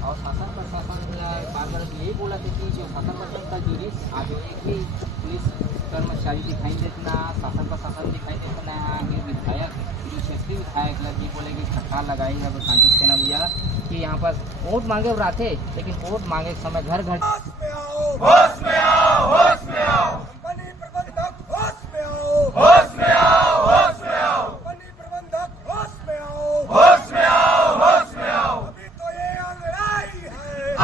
और शासन प्रशासन बार बार यही बोला था कि जो शासन प्रशासन का जुर्रिस आज एक ही पुलिस कर्मचारी दिखाई देतना, शासन प्रशासन दिखाई देतना। आगे विधायक जो क्षेत्रीय विधायक लग ये बोले कि खट्टा लगाई है कांग्रेस सेना भैया कि यहाँ पर वोट मांगे रहते, लेकिन वोट मांगे के समय घर घर होश में आओ, होश में आओ, होश में आओ, कंपनी प्रबंधक होश में आओ, होश में आओ, होश में आओ, कंपनी प्रबंधक होश में आओ, होश में आओ, होश में आओ। अभी तो ये लड़ाई है,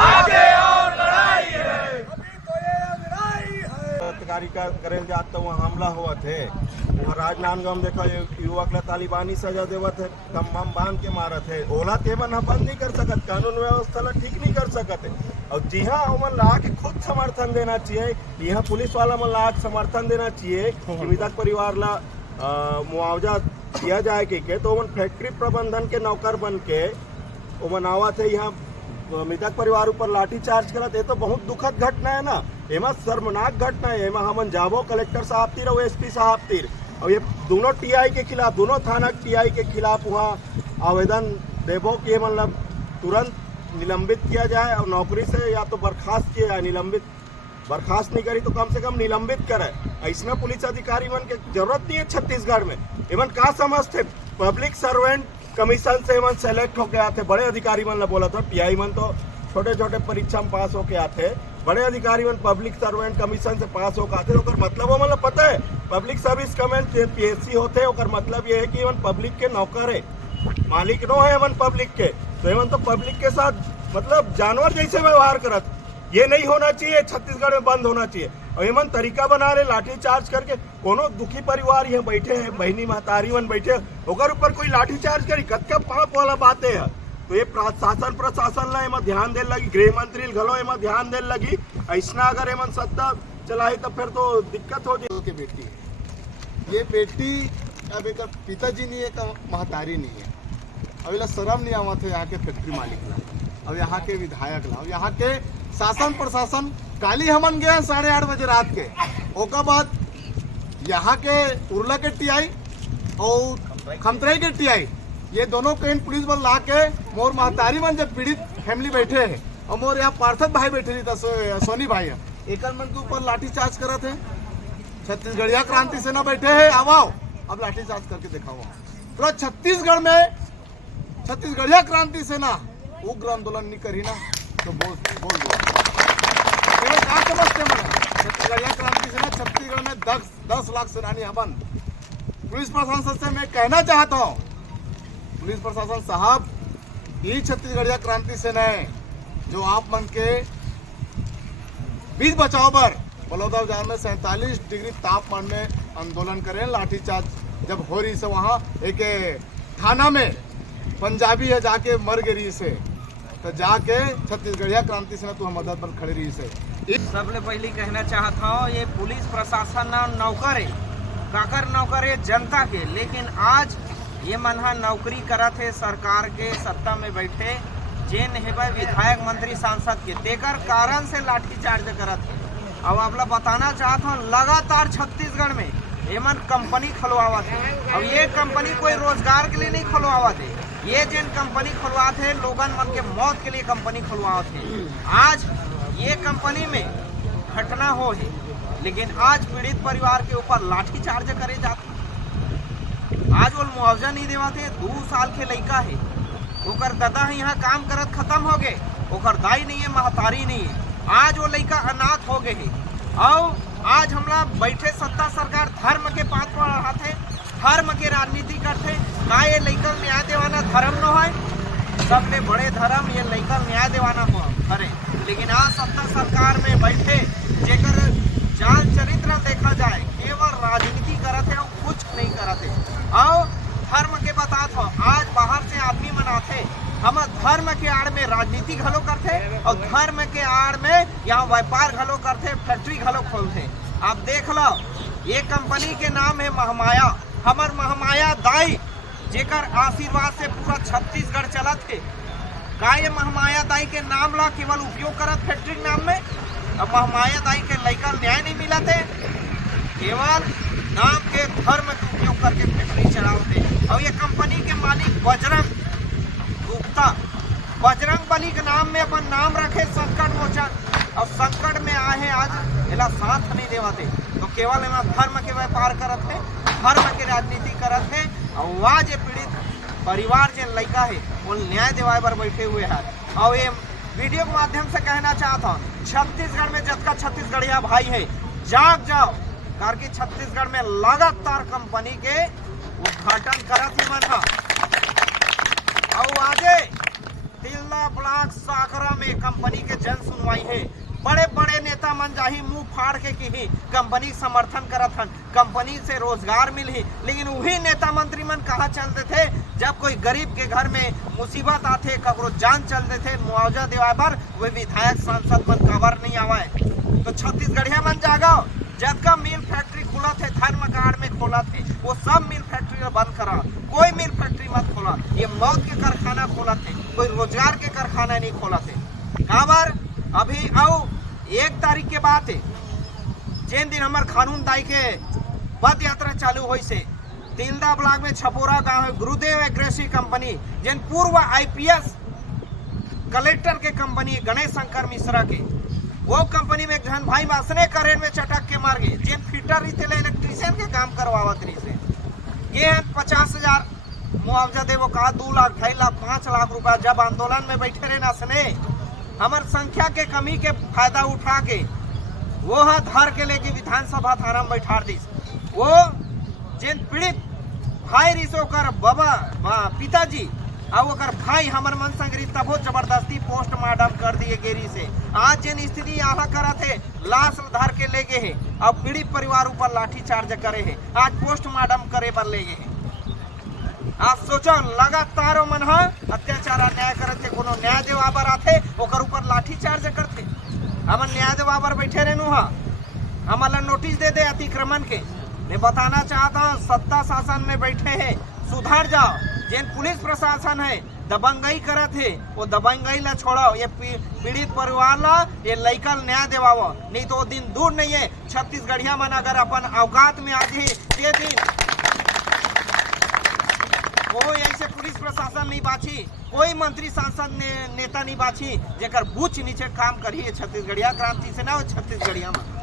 आगे और लड़ाई है, अभी तो ये लड़ाई है। पत्रकारी करें जात तो वहाँ हमला हुआ थे, वहाँ राजनांदगांव में देखा युवक ला तालिबानी सजा देवत है, कम बांध के मारत है। ओला तेमन हम बंद नहीं कर सकत, कानून व्यवस्था ला ठीक नहीं कर सकत है। और जी हाँ, उमन ला के खुद समर्थन देना चाहिए। यहाँ पुलिस वाला मन ला के समर्थन देना चाहिए कि मृतक परिवार ला मुआवजा दिया जाए के तो उमन फैक्ट्री प्रबंधन के नौकर बन के उमन आवत है यहाँ मृतक परिवार ऊपर लाठी चार्ज करत। ये तो बहुत दुखद घटना है ना, एमा शर्मनाक घटना है। एमा हमन जाबो कलेक्टर साहब तीर और एसपी साहब तीर, और ये दोनों टीआई के खिलाफ, दोनों थाना टीआई के खिलाफ वहाँ आवेदन देबो कि मतलब तुरंत निलंबित किया जाए और नौकरी से या तो बर्खास्त किया जाए। निलंबित बर्खास्त नहीं करी तो कम से कम निलंबित करे। ऐसा पुलिस अधिकारी मन के जरूरत नहीं है छत्तीसगढ़ में। एमन का समझते पब्लिक सर्वेंट कमीशन से एमन सेलेक्ट होके आते। बड़े अधिकारी मन ने बोला था टीआई मन तो छोटे छोटे परीक्षा में पास होके आते, बड़े अधिकारी मन पब्लिक सर्वेंट कमीशन से पास होकर आते। तो मतलब वो मतलब पता है पब्लिक सर्विस कमेंट पीएससी होते, और मतलब ये है कि एमन पब्लिक के नौकर है, मालिक नो है एमन पब्लिक के। तो एमन तो पब्लिक के साथ मतलब जानवर जैसे व्यवहार करत। ये नहीं होना चाहिए, छत्तीसगढ़ में बंद होना चाहिए। और एमन तरीका बना रहे लाठी चार्ज करके। कोनो दुखी परिवार यहाँ बैठे हैं, बहनी महतारी मन बैठे, ओकर ऊपर कोई लाठी चार्ज करी, कतका पाप वाला बातें है। तो ये शासन प्रशासन ला एमा ध्यान दे लगी, गृह मंत्री घलो एमा ध्यान दे लगी। ऐसा अगर एमन सत्ता चलाई तो फिर तो दिक्कत हो जाए। के बेटी ये बेटी अब एक पिताजी नहीं है, महतारी नहीं है। अब इला शर्म नहीं आवत है यहाँ के फैक्ट्री मालिक ला, अब यहाँ के विधायक ला, अब यहाँ के शासन प्रशासन। काली हमन गए 8:30 बजे रात के, ओकर बाद यहाँ के उर्ला के टीआई और खमतराई के टीआई, ये दोनों कहीं पुलिस बल ला के मोर महतारी मन जब पीड़ित फैमिली बैठे है और मोर यहाँ पार्षद भाई बैठे थे, सोनी भाई है, एक मन के ऊपर लाठी चार्ज करत है। छत्तीसगढ़िया क्रांति सेना बैठे है, आओ अब लाठी चार्ज करके दिखाओ। पूरा छत्तीसगढ़ में छत्तीसगढ़िया क्रांति सेना उग्र आंदोलन नहीं करी ना तो बोल दो क्या समझते मैंने। छत्तीसगढ़िया क्रांति सेना छत्तीसगढ़ में 10 लाख सेनानी हवन। पुलिस प्रशासन से मैं कहना चाहता हूँ, पुलिस प्रशासन साहब, ये छत्तीसगढ़िया क्रांति सेना है जो आप मन के बीच बचाव पर बलौदा बाजार में 47 डिग्री तापमान में आंदोलन करें। लाठीचार्ज जब हो रही से वहाँ एक थाना में पंजाबी है जाके मर गई से, तो जाके छत्तीसगढ़िया क्रांति सेना तो मदद पर खड़ी रही से। सबले पहले कहना चाहता हूँ ये पुलिस प्रशासन नौकर है, काकर नौकर है जनता के, लेकिन आज ये मनहा नौकरी करत है सरकार के सत्ता में बैठे जेन हेबे विधायक मंत्री सांसद के, तेकर कारण से लाठीचार्ज करत है। अब आपला बताना चाहता हूँ लगातार छत्तीसगढ़ में एमन कंपनी खुलवावत है। अब ये कंपनी कोई रोजगार के लिए नहीं खुलवावत है, ये जिन कंपनी खुलवाते हैं लोगन मन के मौत के लिए कंपनी खुलवावत है। आज ये कंपनी में घटना हो है, लेकिन आज पीड़ित परिवार के ऊपर लाठी चार्ज करे जाते। आज वो मुआवजा नहीं देवाते। 2 साल के लड़का है, ओकर दादा है यहाँ काम करत खत्म हो गए, ओकर दाई नहीं है, महतारी नहीं है। आज वो लड़का अनाथ हो गए है। और आज हमला बैठे सत्ता सरकार धर्म के बात पर रहाते, धर्म के राजनीति करते। का ये लड़का न्याय देवाना धर्म न है? सबले बड़े धर्म ये लड़का न्याय देवाना हो करे। लेकिन आज सत्ता सरकार में बैठे जेकर जाल चरित्र देखा जाए केवल राजनीति करते और कुछ नहीं करते। और धर्म के बात हो, आज बाहर से आदमी मनाते, हम धर्म के आड़ में राजनीति घलो करते और धर्म के आड़ में यहाँ व्यापार घलो करते, फैक्ट्री घलो खोलते। आप देख लो, ये कंपनी के नाम है महामाया। हमर महामाया दाई जेकर आशीर्वाद से पूरा छत्तीसगढ़ चलत है। का ये महामाया दाई के नाम ला केवल उपयोग करत फैक्ट्री के नाम में? अब महामाया दाई के लइका न्याय नहीं मिला थे, केवल नाम के धर्म के उपयोग करके फैक्ट्री चलाते। और ये कंपनी के मालिक बजरंग गुप्ता बजरंग बली के नाम में अपन नाम रखे संकट मोचन, और संकट में आए आज इला साथ नहीं देवाते। तो केवल इमा धर्म के व्यापार करत है, धर्म के राजनीति करत है। और वहाँ जो पीड़ित परिवार जो लड़का है वो न्याय दिवाए पर बैठे हुए हैं। और ये वीडियो के माध्यम से कहना चाहता हूँ, छत्तीसगढ़ में जतका छत्तीसगढ़िया भाई है, जाग जाओ, करके छत्तीसगढ़ में लगातार कंपनी के उद्घाटन करत ही मन। और आजे तिल्ला ब्लॉक साकरा में कंपनी के जन सुनवाई है। बड़े बड़े नेता मन जाही मुंह फाड़ के की कंपनी समर्थन करत हन, कंपनी से रोजगार मिली। लेकिन वही नेता मंत्री मन कहाँ चलते थे जब कोई गरीब के घर में मुसीबत आते, कबरो जान चलते थे मुआवजा दिवाए पर, वे विधायक सांसद मन कवर नहीं आवाए। तो छत्तीसगढ़िया मन जागो, जबका मिल फैक्ट्री खुला थे धर्म गाड़ में खोला थे, वो सब मिल फैक्ट्री बंद करा। कोई मिल फैक्ट्री मत खोला, ये मौत के कारखाना खोला थे, कोई रोजगार के कारखाना नहीं खोला थे। काबर अभी आओ 1 तारीख के बाद है, जिन दिन हमार कानून दाई के पद यात्रा चालू हुई से तिल्दा ब्लॉक में छपोरा गांव है गुरुदेव एग्रेसिव कंपनी, जिन पूर्व IPS कलेक्टर के कंपनी गणेश शंकर मिश्रा के, वो कंपनी में धन भाई मासने करेंट में चटक के मार गए, जिन फिटर रही थे इलेक्ट्रीशियन के काम करवावत रही से। ये 50,000 मुआवजा दे, वो कहा 2 लाख 2.5 लाख 5 लाख रुपया। जब आंदोलन में बैठे रहे नासने हमार संख्या के कमी के फायदा उठा के वो धर के लेके विधानसभा थाना में बैठा दी। वो जिन पीड़ित भाई रिसो कर बाबा पिताजी और ओकर भाई हमर मन संग तबो जबरदस्ती पोस्टमार्टम कर दिए गेरी से। आज जिन स्थिति यहाँ करा थे लाश धर के ले गए है, अब पीड़ित परिवार ऊपर लाठीचार्ज करे है, आज पोस्टमार्टम करे पर ले गए है। आप सोचो लगातार मन अत्याचार अन्याय करते, कोनो न्याय देवाबर आते ओकर ऊपर लाठीचार्ज करते। हमन न्याय देवाबर बैठे रहनु हा, हमला नोटिस दे दे अतिक्रमण के। मैं बताना चाहता हूँ सत्ता शासन में बैठे हैं, सुधर जाओ। जिन पुलिस प्रशासन है दबंगई करत है, वो दबंगई ला छोड़ो, ये पीड़ित परिवार ला ये लइका न्याय देवाओ, नहीं तो वो दिन दूर नहीं है। छत्तीसगढ़िया मन अगर अपन औकात में आ जाए ये दिन कोई ऐसे पुलिस प्रशासन नहीं बाची, कोई मंत्री सांसद नेता नहीं बाची जेकर बूच नीचे काम करिए छत्तीसगढ़िया क्रांति से ना हो छत्तीसगढ़िया में।